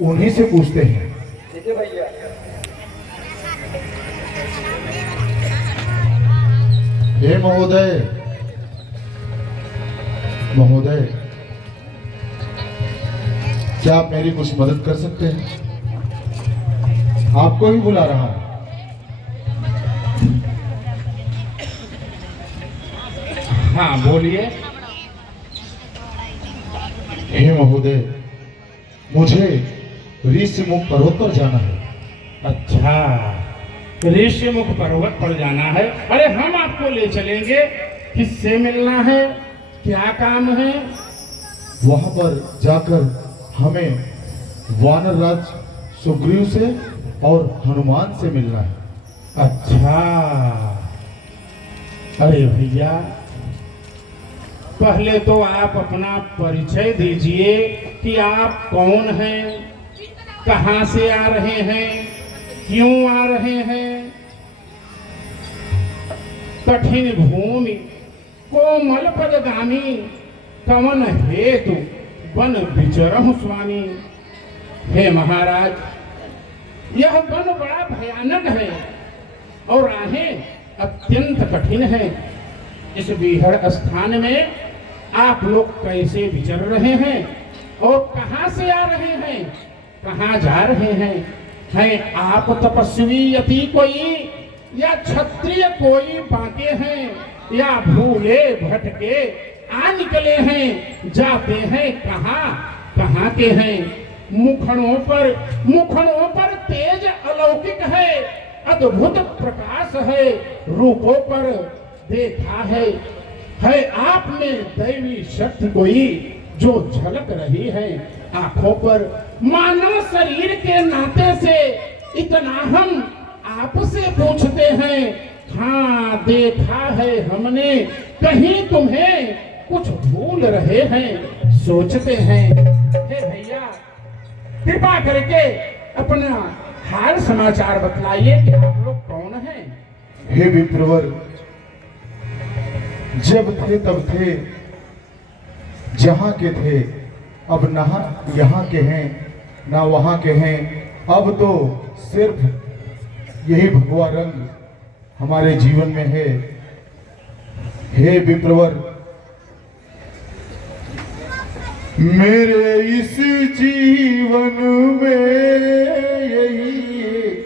उन्हीं से पूछते हैं। देखिए भैया, हे महोदय, महोदय, क्या आप मेरी कुछ मदद कर सकते हैं? आपको ही बुला रहा हूं। हाँ बोलिए। हे महोदय, मुझे ऋषिमुख पर्वत पर जाना है। अच्छा, ऋषिमुख पर्वत पर जाना है। अरे हम आपको ले चलेंगे। किससे मिलना है, क्या काम है? वहां पर जाकर हमें वानर राज सुग्रीव से और हनुमान से मिलना है। अच्छा, अरे भैया, पहले तो आप अपना परिचय दीजिए कि आप कौन हैं, कहां से आ रहे हैं, क्यों आ रहे हैं। कठिन भूमि कोमल पदगामी, कवन हेतु वन विचरहु स्वामी। हे महाराज, यह वन बड़ा भयानक है और राहें अत्यंत कठिन है। इस बीहड़ स्थान में आप लोग कैसे विचर रहे हैं और कहां से आ रहे हैं, कहां जा रहे हैं? हैं आप तपस्वी यति कोई, या क्षत्रिय कोई बाके हैं, या भूले भटके आ निकले हैं? जाते हैं कहां, कहां के हैं? मुखड़ों पर तेज अलौकिक है, अद्भुत प्रकाश है। रूपों पर देखा है आप में दैवी शक्ति कोई जो झलक रही है आंखों पर। मानव शरीर के नाते से इतना हम आपसे पूछते हैं। हाँ, देखा है हमने, कहीं तुम्हें कुछ भूल रहे हैं, सोचते हैं। हे भैया, कृपा करके अपना हाल समाचार बतलाइए कि आप लोग कौन हैं? हे विप्रवर, जब थे तब थे, जहां के थे, अब ना यहाँ के हैं ना वहां के हैं। अब तो सिर्फ यही भगवा रंग हमारे जीवन में है। हे विप्रवर, मेरे इस जीवन में यही एक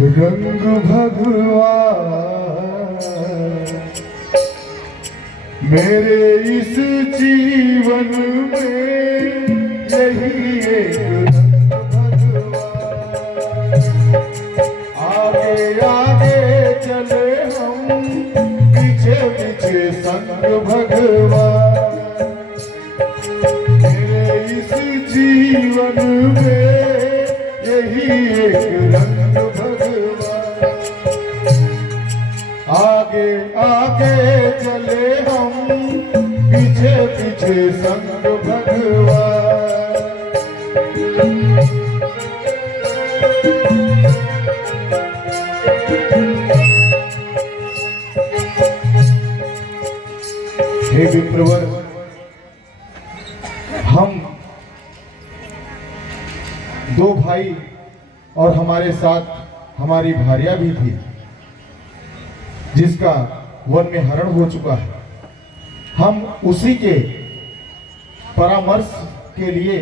रंग भगवा, मेरे इस जीवन में यही एक रंग भगवा। आगे आगे चले हम, पीछे पीछे संग भगवा। मेरे इस जीवन में यही एक रंग भगवा। आगे आगे चले हम, पीछे पीछे संग भगवा। हे विप्रवर, हम दो भाई और हमारे साथ हमारी भार्या भी थी, जिसका वन में हरण हो चुका है। हम उसी के परामर्श के लिए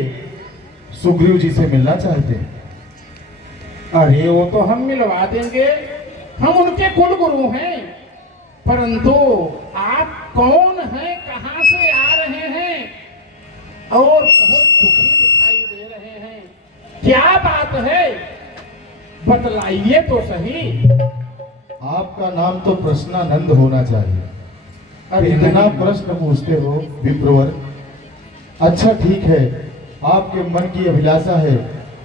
सुग्रीव जी से मिलना चाहते हैं। अरे वो तो हम मिलवा देंगे, हम उनके कुल गुरु हैं। परंतु आप कौन हैं, कहां से आ रहे हैं और बहुत दुखी दिखाई दे रहे हैं? क्या बात है, बतलाइए तो सही। आपका नाम तो प्रश्नानंद होना चाहिए। अरे इतना प्रश्न पूछते हो विप्रवर। अच्छा ठीक है, आपके मन की अभिलाषा है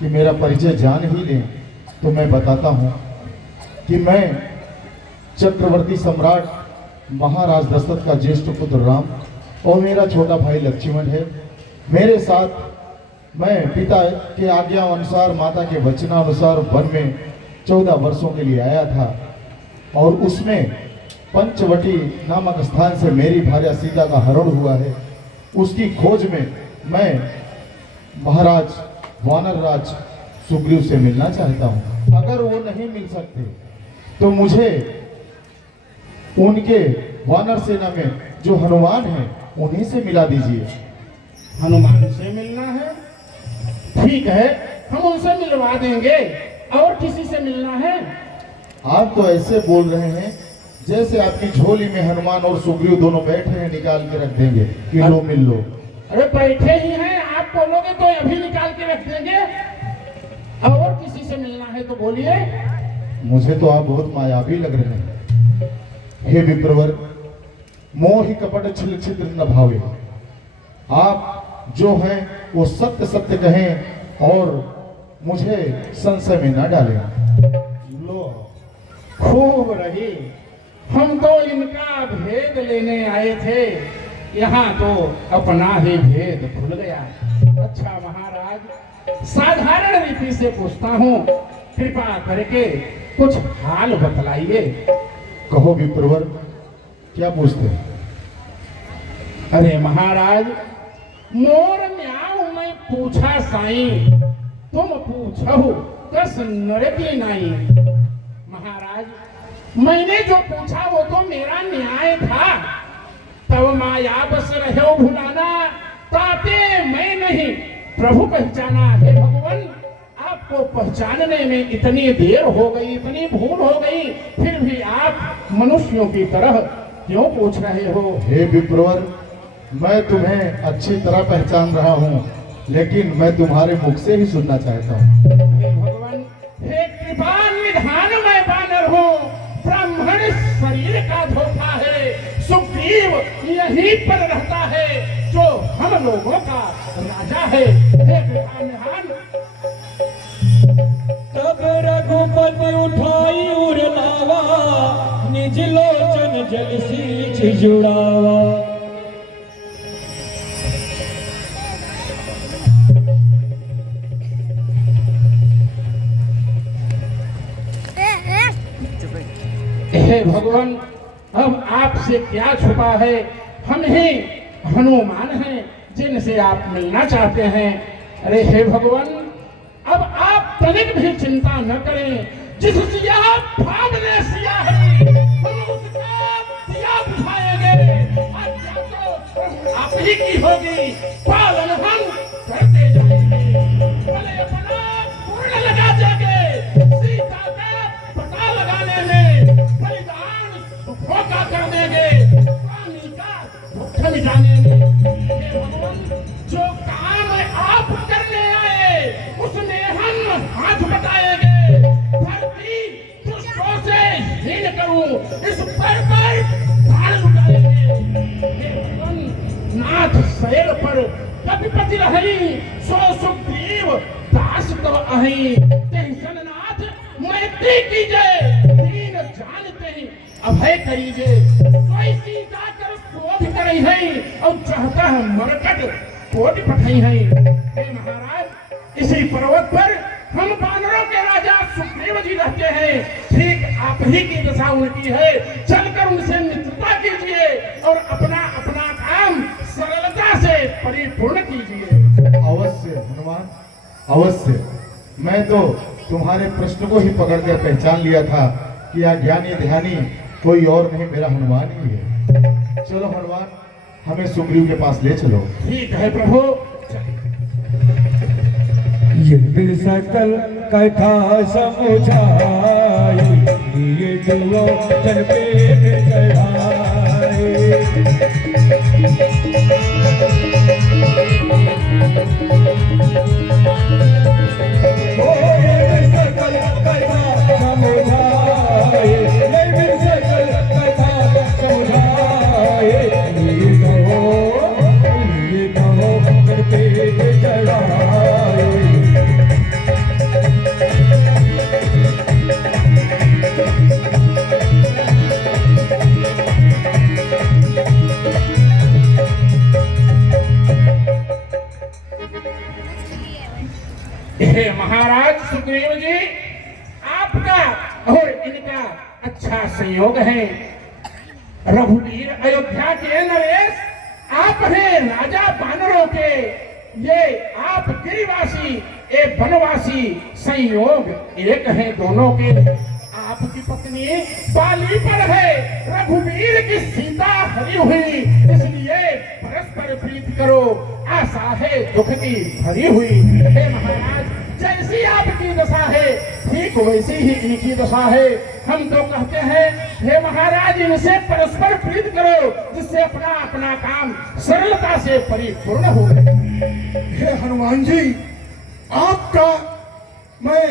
कि मेरा परिचय जान ही लें, तो मैं बताता हूँ कि मैं चक्रवर्ती सम्राट महाराज दशरथ का ज्येष्ठ पुत्र राम और मेरा छोटा भाई लक्ष्मण है। मेरे साथ मैं पिता के आज्ञा अनुसार, माता के वचनानुसार वन में 14 वर्षों के लिए आया था और उसमें पंचवटी नामक स्थान से मेरी भार्या सीता का हरण हुआ है। उसकी खोज में मैं महाराज वानर राज सुग्रीव से मिलना चाहता हूँ। अगर वो नहीं मिल सकते तो मुझे उनके वानर सेना में जो हनुमान हैं उन्हीं से मिला दीजिए। हनुमान से मिलना है? ठीक है, हम उनसे मिलवा देंगे। और किसी से मिलना है? आप तो ऐसे बोल रहे हैं जैसे आपकी झोली में हनुमान और सुग्रीव दोनों बैठे हैं, निकाल के रख देंगे कि लो मिल लो। अरे बैठे ही हैं, आप बोलोगे तो अभी निकाल के रख देंगे। और किसी से मिलना है तो बोलिए। मुझे तो आप बहुत मायावी लग रहे हैं। हे विप्रवर, मोहि कपट छिल छिद्र न भावे। आप जो हैं वो सत्य सत्य कहें और मुझे संशय में न डालें। लो, खूब रही। हम तो इनका भेद लेने आए थे, यहाँ तो अपना ही भेद खुल गया। अच्छा महाराज, साधारण रीति से पूछता हूँ, कृपा करके कुछ हाल बतलाइए। कहो विप्रवर, क्या पूछते हैं? अरे महाराज, मोर न्याऊ मैं पूछा साई, तुम पूछो कस नरकी नाई। महाराज, मैंने जो पूछा वो तो मेरा न्याय था। तब माया बस रहे भुलाना, ताते मैं नहीं प्रभु पहचाना। हे भगवान, आपको पहचानने में इतनी देर हो गई, इतनी भूल हो गई, फिर भी आप मनुष्यों की तरह क्यों पूछ रहे हो? हे विप्रवर, मैं तुम्हें अच्छी तरह पहचान रहा हूँ, लेकिन मैं तुम्हारे मुख से ही सुनना चाहता हूँ। हे भगवान, हे कृपा निधान, मैं बानर हूँ, ब्राह्मण शरीर का धोखा है। सुग्रीव यहीं पर रहता है जो हम लोगों का राजा है। हे कृपा निधान। तब रघुपति उठाई उर लावा, निज लोचन जल सींच जुड़ावा। हे भगवान, अब आपसे क्या छुपा है? हम ही हनुमान हैं जिनसे आप मिलना चाहते हैं। अरे हे भगवान, अब आप तनिक भी चिंता न करें। जिस सिया फाड़ ने सिया है, हम उसका सिया बुझाएंगे। आज्ञा तो आप ही की होगी, पालन हम करते जाएंगे। भले अपना पूर्ण लगा देंगे, सीता का पता लगाने में बलिदान सुखों का कर देंगे, स्वामी का दुख मिटाने में। हे भगवान, जो काम आप करने आए उसमें हम हाथ बटाएंगे। धरती दुष्टों से हीन करूं, इस पर धार लुटाएंगे। हे भगवान, नाथ शैल पर कपिपति रही, सो सुग्रीव दास तो अहि। तेहसन नाथ मैत्री कीजिए, दीन जानते ही अभय करीजे। सोई सीता कर शोध करई है, और चाहता है मरकट कोट पठाई है। हे महाराज, इसी पर्वत पर हम वानरों के राजा सुग्रीव जी रहते हैं। ठीक आप ही की दशा उनकी है। चलकर उनसे मित्रता कीजिए और अपना अपना काम सरलता से परिपूर्ण कीजिए। अवश्य हनुमान, अवश्य। मैं तो तुम्हारे प्रश्न को ही पकड़ कर पहचान लिया था कि अज्ञानी ध्यानी कोई और नहीं, मेरा हनुमान ही है। चलो हनुमान, हमें सुग्रीव के पास ले चलो। ठीक है प्रभु। ये फिर सकल कथा समुझाई, ये दुओ जन पे चढ़ाए। ओ ये सकल कथा समुझाई, ये फिर सकल कथा समुझाई। ये कहो जन पे चढ़ाए। हे महाराज सुग्रीव जी, आपका और इनका अच्छा संयोग है। रघुवीर अयोध्या के नरेश, आप हैं राजा वानरों के। ये आप गिरिवासी ए बनवासी संयोग एक है दोनों के। आपकी पत्नी बाली पर है, रघुवीर की सीता हरी हुई, इसलिए परस्पर प्रीत करो, आशा है दुख की भरी हुई। हे महाराज, जैसी आपकी दशा है ठीक वैसी ही इनकी दशा है। हम तो कहते हैं हे महाराज, इनसे परस्पर प्रीत करो, जिससे अपना अपना काम सरलता से परिपूर्ण हो। हे हनुमान जी, आपका मैं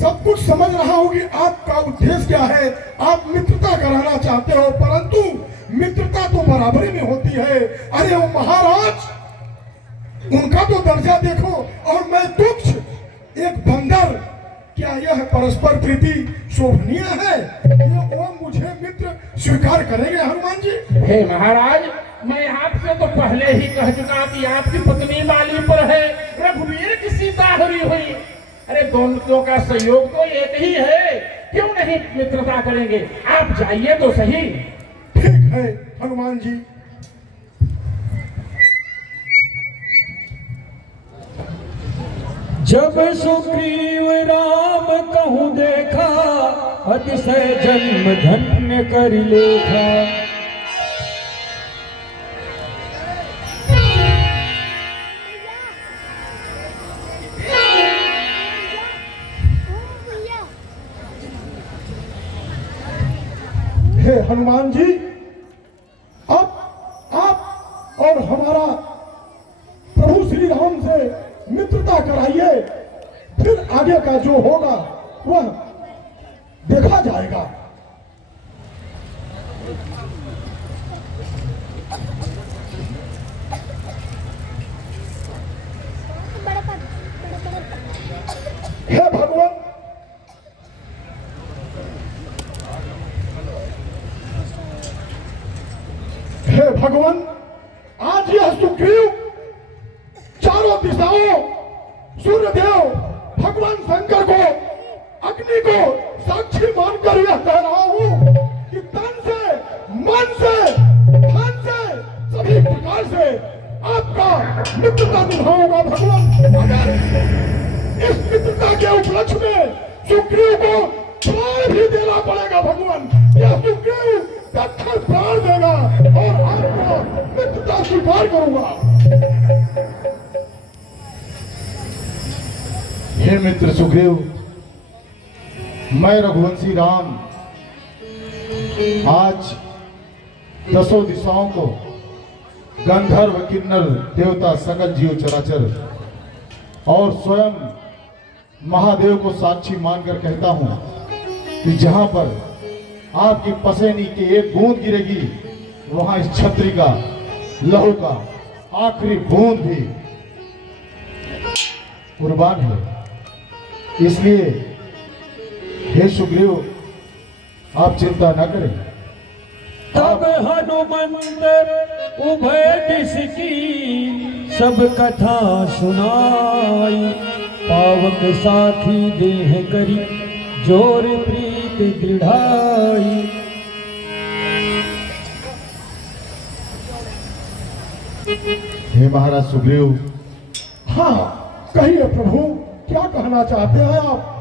सब कुछ समझ रहा हूं कि आपका उद्देश्य क्या है। आप मित्रता कराना चाहते हो, परंतु मित्रता तो बराबरी में होती है। अरे वो महाराज, उनका तो दर्जा देखो और मैं तुच्छ एक बंदर, क्या यह परस्पर प्रीति शोभनीय है? ये वो मुझे मित्र स्वीकार करेंगे हनुमान जी? हे महाराज, मैं आपसे तो पहले ही कह चुका कि आपकी पत्नी बाली पर है, रघुवीर की सीता हरी हुई। अरे दोनों का सहयोग तो एक ही है, क्यों नहीं मित्रता करेंगे? आप जाइए तो सही। ठीक है हनुमान जी। जब सुग्रीव राम कहूँ देखा, अतिशय जन्म धन्य कर लेखा। हे हनुमान जी, अब आप और हमारा प्रभु श्री राम से मित्रता कराइए, फिर आगे का जो होगा वह देखा जाएगा। हे भगवान, हे भगवान, आज यह सुग्रीव चारों दिशाओं सूर्यदेव भगवान शंकर को, अग्नि को साक्षी मानकर यह कह रहा हूं कि तन से, मन से, धन से, सभी प्रकार से आपका मित्रता निभाऊंगा भगवान। अगर इस मित्रता के उपलक्ष्य में सुग्रीव को प्राण भी देना पड़ेगा भगवान, यह सुग्रीव तत्काल प्राण देगा और आपको मित्रता स्वीकार करूंगा। हे मित्र सुग्रीव, मैं रघुवंशी राम आज 10 दिशाओं को, गंधर्व किन्नर देवता सकल जीव चराचर और स्वयं महादेव को साक्षी मानकर कहता हूं कि जहां पर आपकी पसेनी की एक बूंद गिरेगी, वहां इस छतरी का, लहू का आखिरी बूंद भी कुर्बान है। इसलिए हे सुग्रीव, आप चिंता न करें। तब हनुमंत उभय दिश की सब कथा सुनाई, पावक साखी देह करी जोर प्रीत दृढ़ाई। हे महाराज सुग्रीव, हाँ कहिए प्रभु, क्या कहना चाहते हैं आप?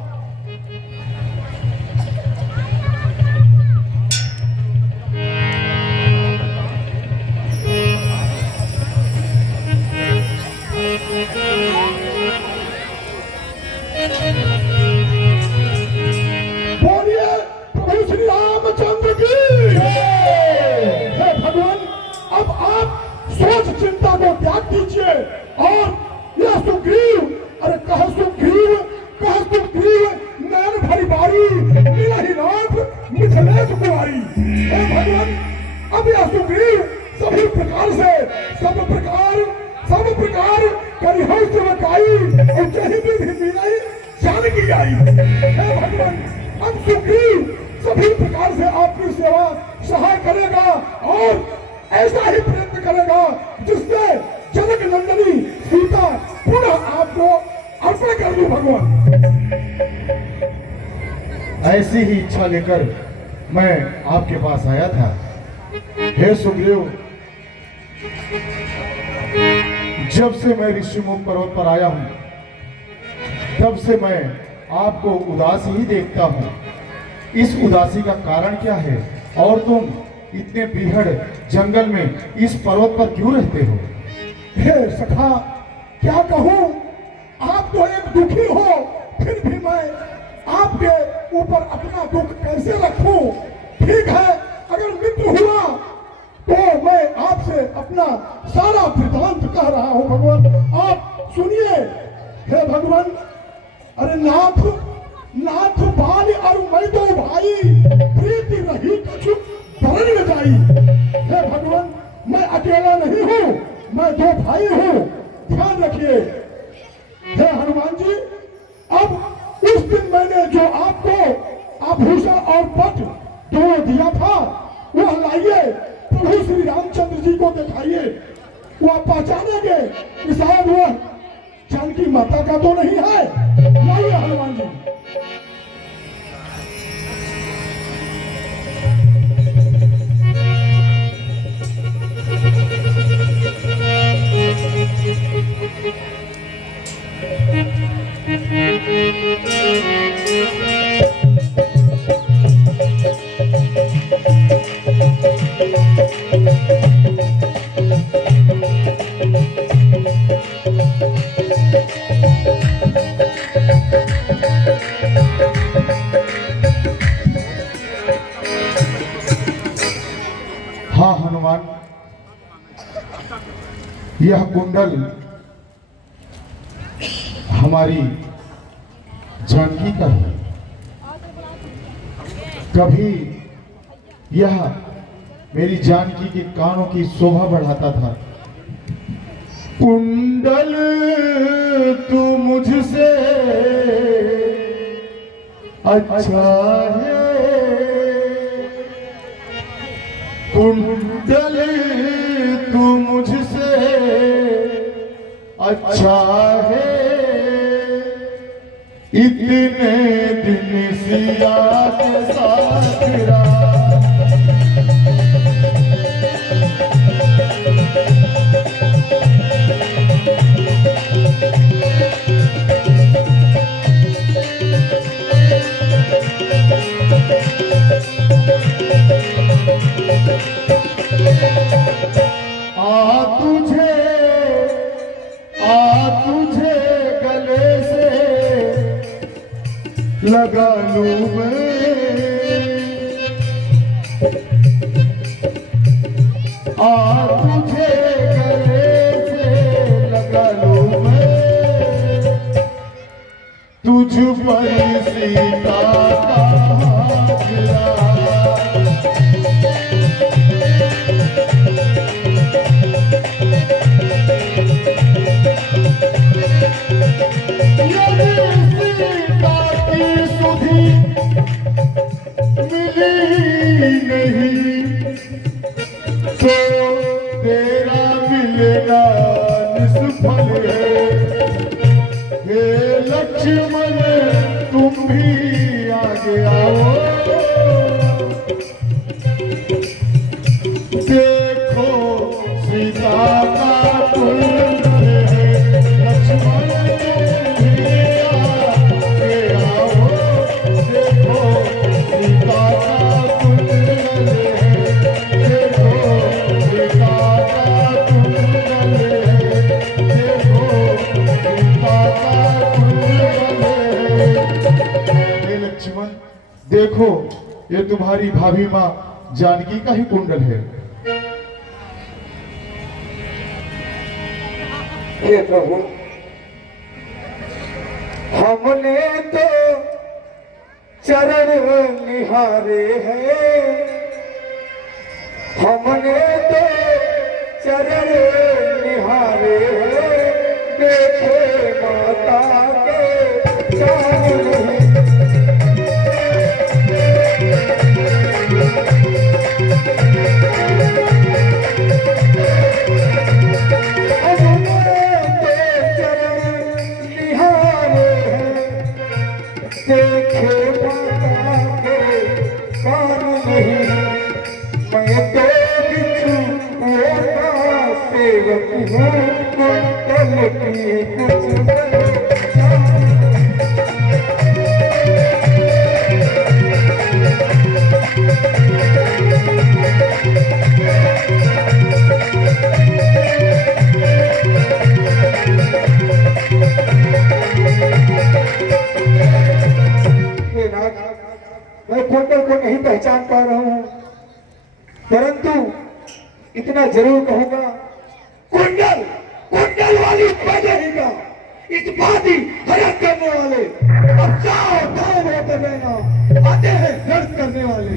बोलिए प्रभु श्री रामचंद्र की। हे भगवान, अब आप सोच चिंता को त्याग दीजिए और यह सुग्रीव, अरे कह सुग्रीव नयन भरी बारी, मिलहि नाथ मिथिलेश कुमारी। हे भगवान, अब यह सुग्रीव सभी प्रकार से, सब प्रकार करिहो सेवकाई, और जही विधि मिलाई जानकी आई। हे भगवान, अब सुग्रीव सभी प्रकार से आपकी सेवा सहाय करेगा और ऐसा ही प्रयत्न करेगा जिससे जनक नंदनी सीता पुनः आपको अर्पण कर दूं भगवान। ऐसी ही इच्छा लेकर मैं आपके पास आया था। हे सुग्रीव, जब से मैं ऋषिमुख पर्वत पर आया हूं तब से मैं आपको उदास ही देखता हूं। इस उदासी का कारण क्या है और तुम इतने बीहड़ जंगल में इस पर्वत पर क्यों रहते हो? हे सखा, क्या कहूं, आप तो एक दुखी हो, फिर भी मैं आपके ऊपर अपना दुख कैसे रखूं? ठीक है, अगर मित्र हुआ तो मैं आपसे अपना सारा वृतांत कह रहा हूं। भगवान आप सुनिए। हे भगवान, अरे नाथ नाथ बाल और मैं दो भाई, प्रीति रही कुछ बरन न जाई। हे भगवान, मैं अकेला नहीं हूं, मैं दो भाई हूं, ध्यान रखिए। हे हनुमान जी, अब उस दिन मैंने जो आपको आभूषण और पट दोनों दिया था, वह लाइए, प्रभु श्री रामचंद्र जी को दिखाइए। वह पहचानेंगे कि शायद वह जानकी माता का तो नहीं है। लाइए हनुमान जी। हाँ हनुमान, यह कुंडल हमारी जानकी का है। कभी यह मेरी जानकी के कानों की शोभा बढ़ाता था। कुंडल तू मुझसे अच्छा है, कुंडल तू मुझसे अच्छा है, इतने दिन सिया के साथ रहा। गले से लगा लूं मैं, तुझे गले से लगा लूं मैं, तुझ पर सीता का हाथ। नहीं तो तेरा मिलना निष्फल है। हे लक्ष्मण, तुम भी आगे आओ, देखो सीता का कुंड है। लक्ष्मण तुम भी आगे आओ, देखो सीता का देखो, ये तुम्हारी भाभी माँ जानकी का ही कुंडल है। हे प्रभु, हमने तो चरण निहारे हैं, हमने तो चरण निहारे हैं, देखे माता के कान। देखे माता के कान नहीं, मैं तो बिच्छू का सेवक हूँ। कुछ परेशानी। हे नाथ, मैं कुंडल को नहीं पहचान पा रहा हूं, परंतु इतना जरूर कहूंगा, कुंडल कुंडल वाली बजेगा, इस बाती हरक करने वाले, अब जाओ गाँव होते रहना, आते हैं दर्द करने वाले।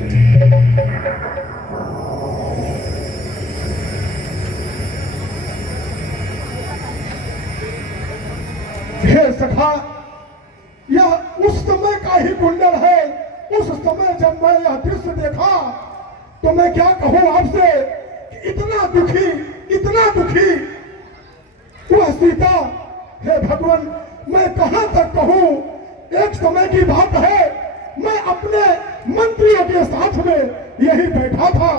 हे सखा, यह उस समय का ही कुंडल है। उस समय जब मैं यह दृश्य देखा तो मैं क्या कहूं आपसे कि इतना दुखी वह सीता। हे भगवान, मैं कहां तक कहूं। एक समय की बात है, मैं अपने मंत्रियों के साथ में यही बैठा था,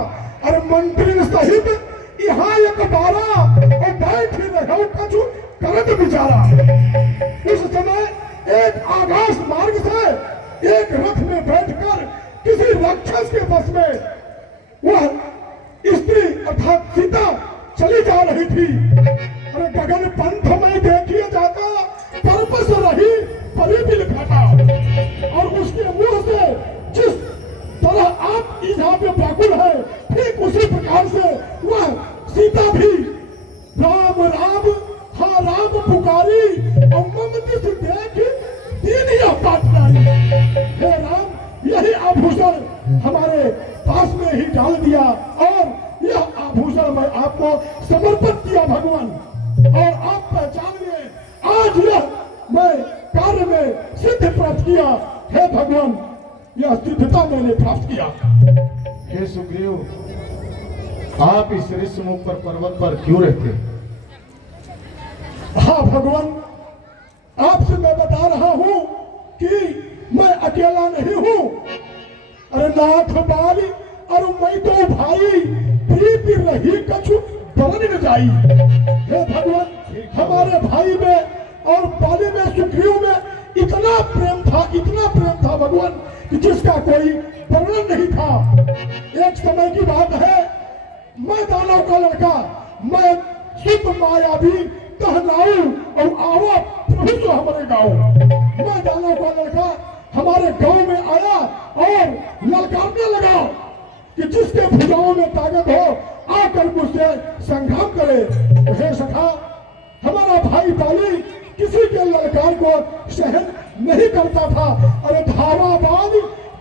और मंत्री सहित यहाँ एक बारा और बैठ ही रहे कछु करत बिचारा। उस समय एक आकाश मार्ग से एक रथ में बैठकर किसी राक्षस के बस में वह स्त्री अर्थात सीता चली जा रही थी। अरे गगन पंथ में देखिए जाता, पर्पस रही परी दिल घाटा, और उसके मुंह से जिस तरह आप यहाँ पे व्याकुल है, ठीक उसी प्रकार से वह सीता भी राम राम हाँ राम पुकारी, और ममता से देख दीन यह बात नहीं। हे राम, यही आभूषण हमारे पास में ही डाल दिया, और यह आभूषण मैं आपको समर्पित किया भगवान, और आप पहचानिए आज यह मैं कार्य में सिद्ध प्राप्त किया। हे भगवान, यह सिद्धता मैंने प्राप्त किया। हे सुग्रीव, आप इस ऋषिमुख पर पर्वत पर क्यों रहते? हाँ भगवान, आपसे मैं बता रहा हूं कि मैं अकेला नहीं हूं। अरे नाथ बाली, और मैं तो भाई प्रीति रही कछु बन न जाई। हे भगवान, हमारे भाई में और बाली में सुग्रीव में इतना प्रेम था भगवान, कि जिसका कोई वर्णन नहीं था। एक समय की बात है, मैं दानव का लड़का, मैं शुद्ध मायावी कहनाऊ और आवा प्रभु तो हमारे गाँव। मैं दानव का लड़का हमारे गांव में आया और ललकारने लगा कि जिसके भुजाओं में ताकत हो आकर मुझसे संग्राम करे। तो हे सखा, हमारा भाई बाली किसी के ललकार को सहन नहीं करता था। अरे धावा बाल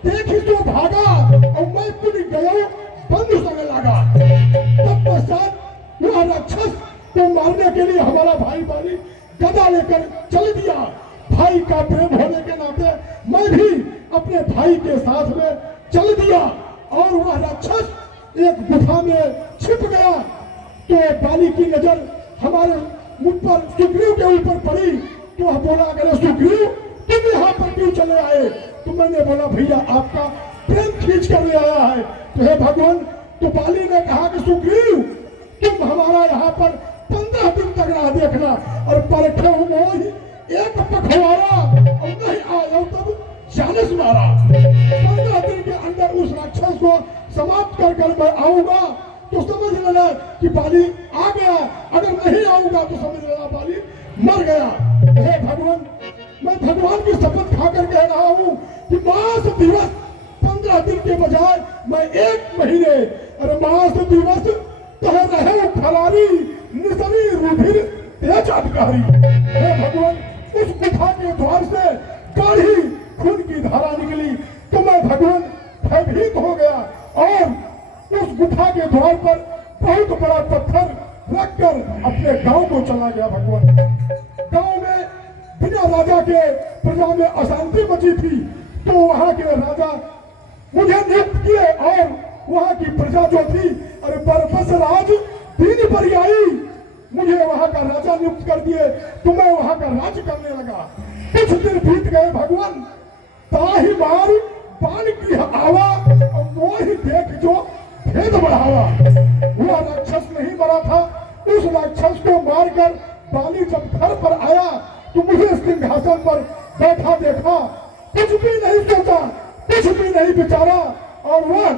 देखी तो भागा, और मैं पुन गया बंधु संग लगा। तब पश्चात वह राक्षस को मारने के लिए हमारा भाई बाली गदा लेकर चल दिया। भाई का प्रेम होने के नाते मैं भी अपने भाई के साथ में चल दिया, और वह राक्षस एक गुफा में छिप गया। तो बाली की नजर हमारे मुझ पर सुग्रीव के ऊपर पड़ी। तो वह बोला, अगर सुग्रीव तुम यहाँ पर क्यों चले आए? तो मैंने बोला, भैया आपका प्रेम खींच कर ले आया है। तो हे भगवान, तो बाली ने कहा कि सुग्रीव तुम हमारा यहाँ पर 15 दिन तक रह देखना, और परखे हो एक पखवाड़ा और नहीं आया तब चालीस मारा। 15 दिन के अंदर उस राक्षस को समाप्त कर मैं आऊंगा तो समझ लेना कि बाली आ गया, अगर नहीं आऊंगा तो समझ लेना बाली मर गया। हे भगवान, मैं भगवान की शपथ खाकर कह रहा हूँ कि मास दिवस 15 दिन के बजाय मैं 1 महीने, अरे मास दिवस कह रहे फरारी निसरी रुधिर तेज अधिकारी। हे भगवान, उस गुफा के द्वार से गाढ़ी खून की धारा निकली तो मैं भगवान भयभीत हो गया, और उस गुफा के द्वार पर बहुत बड़ा पत्थर रखकर अपने गांव को चला गया। भगवान, गांव में बिना राजा के प्रजा में अशांति मची थी, तो वहां के राजा मुझे नियुक्त किए, और वहां की प्रजा जो थी, अरे बरबस राज दीन पर आई, मुझे वहां का राजा नियुक्त कर दिए। तो मैं वहां का राज करने लगा। कुछ दिन बीत गए भगवान, ताही मार बाण की आवा, और मोही देख जो भेद बढ़ावा। वह राक्षस नहीं मरा था, उस राक्षस को मारकर बाली जब घर पर आया तो मुझे सिंहासन पर बैठा देखा, कुछ भी नहीं सोचा, कुछ भी नहीं विचारा, और वह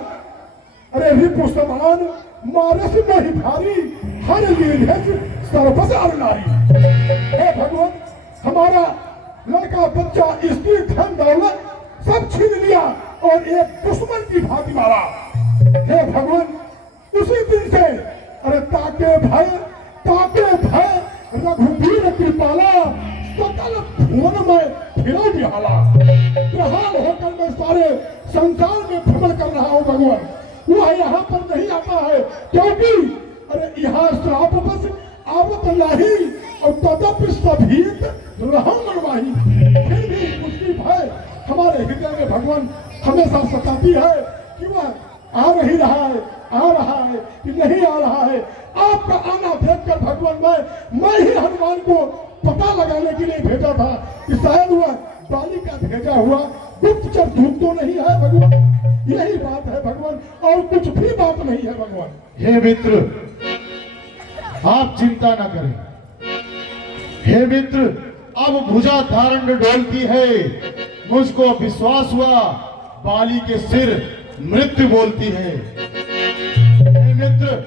अरे रिपु समान मारस नहीं भारी, हर लीन सर्वस अर नारी। हे भगवान, हमारा लड़का बच्चा स्त्री धन दौलत सब छीन लिया और एक दुश्मन की भांति मारा। हे भगवान, उसी दिन से अरे ताके भय रघुवीर कृपाला, सकल भुवन में फिरो बिहाला। प्रहार होकर मैं सारे संसार में भ्रमण कर रहा हूँ भगवान, वह यहाँ पर नहीं आता है, क्योंकि अरे यहाँ श्राप बस आवत नहीं, और तदपि सभीत रहम मनवाही। फिर भी उसकी भय हमारे हृदय में भगवान हमेशा सताती है कि वह आ नहीं रहा है, आ रहा है कि नहीं आ रहा है। आपका आना देखकर भगवान मैं ही हनुमान को पता लगाने के लिए भेजा था कि शायद वह बाली का भेजा हुआ गुप्तचर धूप तो नहीं है भगवान। यही बात है भगवान, और कुछ भी बात नहीं है भगवान। हे मित्र, आप चिंता न करें। हे मित्र, अब भुजा धारण डोलती है, मुझको विश्वास हुआ बाली के सिर मृत्यु बोलती है। हे मित्र,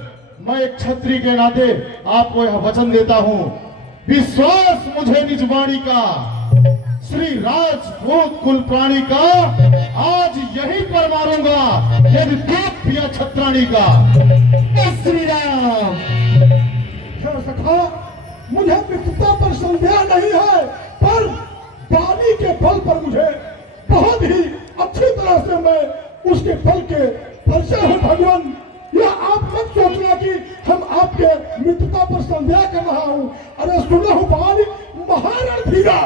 मैं एक क्षत्रिय के नाते आपको यह वचन देता हूं, विश्वास मुझे निज वाणी का, श्री राजपूत कुल प्राणी का आज यहीं पर मारूंगा, यदि दूत पिया छत्राणी का। श्री राम। सखा, मुझे मित्रता पर संदेह नहीं है, पर बाली के बल पर मुझे बहुत ही अच्छी तरह से मैं उसके बल के परिचय हूँ भगवान। यह आप मत सोचना कि हम आपके मित्रता पर संदेह कर रहा हूँ। अरे सुनो बाली महारणधीरा,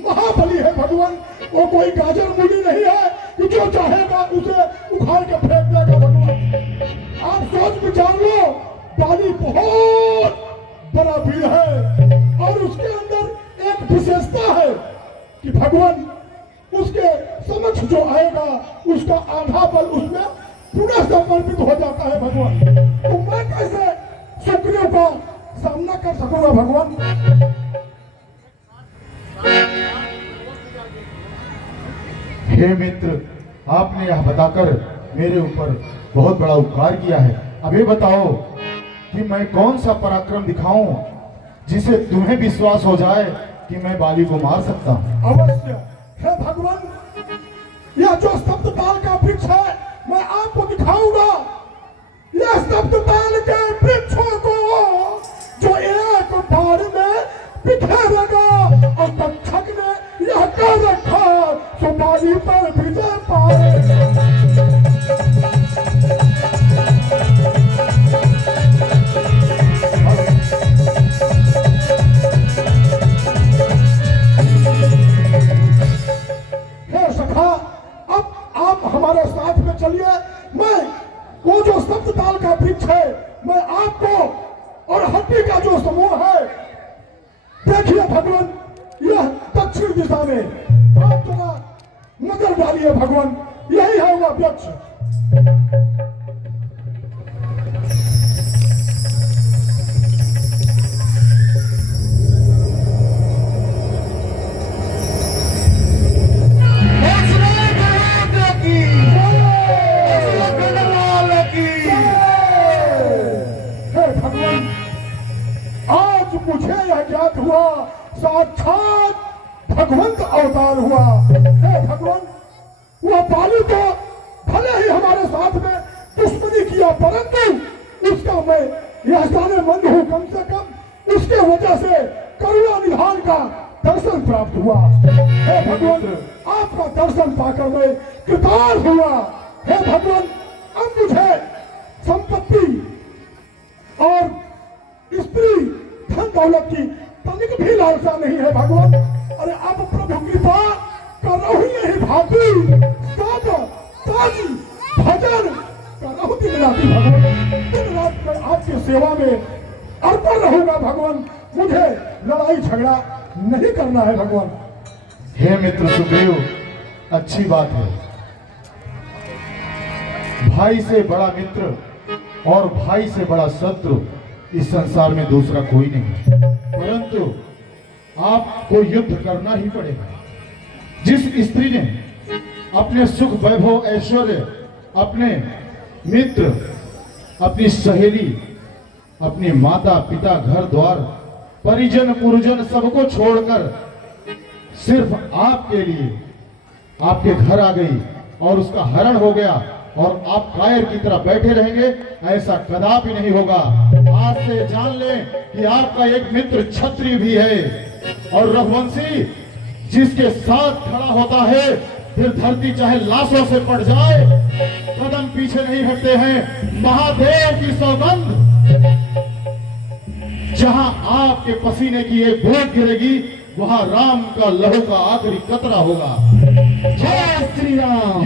महाबली है भगवान, वो कोई गाजर मूली नहीं है कि जो चाहेगा उसे उखाड़ के फेंक देगा भगवान। आप सोच विचार लो, बाली बहुत बड़ा वीर है, और उसके अंदर एक विशेषता है कि भगवान उसके समक्ष जो आएगा उसका आधा बल उसमें पुनः समर्पित हो जाता है भगवान। तो मैं कैसे सुग्रीव का सामना कर सकूंगा भगवान? हे मित्र, आपने यह बताकर मेरे ऊपर बहुत बड़ा उपकार किया है। अब ये बताओ कि मैं कौन सा पराक्रम दिखाऊं जिसे तुम्हें विश्वास हो जाए कि मैं बाली को मार सकता हूं। अवश्य हे भगवान, यह जो सप्तताल का वृक्ष है मैं आपको दिखाऊंगा। यह सप्तताल के वृक्षों को जो एक बार में बिखेरेगा, और तक्षक ने यह कर रखा सो बाली पर विजय पाए। हमारे साथ में चलिए, मैं वो जो सप्तताल का वृक्ष है मैं आपको, और हड्डी का जो समूह है देखिए भगवान, यह दक्षिण दिशा में आप थोड़ा नजर डालिए भगवान, यही है वह वृक्ष। मुझे यह ज्ञात हुआ साक्षात भगवंत अवतार हुआ। हे भगवान, वह बाली तो भले ही हमारे साथ में दुश्मनी किया, परंतु उसका मैं यह जाने मंद हूँ, कम से कम उसके वजह से करुणा निधान का दर्शन प्राप्त हुआ। हे भगवान, आपका दर्शन पाकर मैं कृतार्थ हुआ। हे भगवान, अब मुझे संपत्ति और स्त्री धन दौलत की तनिक भी लालसा नहीं है भगवान। अरे अब प्रभु कृपा करहु यही भांति, सब ताजी भजन करहु दिन राति भगवान। दिन रात मैं आपकी सेवा में अर्पण रहूंगा भगवान, मुझे लड़ाई झगड़ा नहीं करना है भगवान। हे मित्र सुग्रीव, अच्छी बात है। भाई से बड़ा मित्र और भाई से बड़ा शत्रु इस संसार में दूसरा कोई नहीं। परंतु आपको युद्ध करना ही पड़ेगा। जिस स्त्री ने अपने सुख वैभव ऐश्वर्य, अपने मित्र, अपनी सहेली, अपनी माता पिता, घर द्वार, परिजन पुरजन सबको छोड़कर सिर्फ आपके लिए आपके घर आ गई और उसका हरण हो गया और आप कायर की तरह बैठे रहेंगे, ऐसा कदापि नहीं होगा। आज से जान लें कि आपका एक मित्र क्षत्रिय भी है और रघुवंशी जिसके साथ खड़ा होता है फिर धरती चाहे लाशों से पड़ जाए कदम पीछे नहीं हटते हैं। महादेव की सौगंध, जहां आपके पसीने की एक बूंद गिरेगी वहां राम का लहू का आखिरी कतरा होगा। जय श्री राम।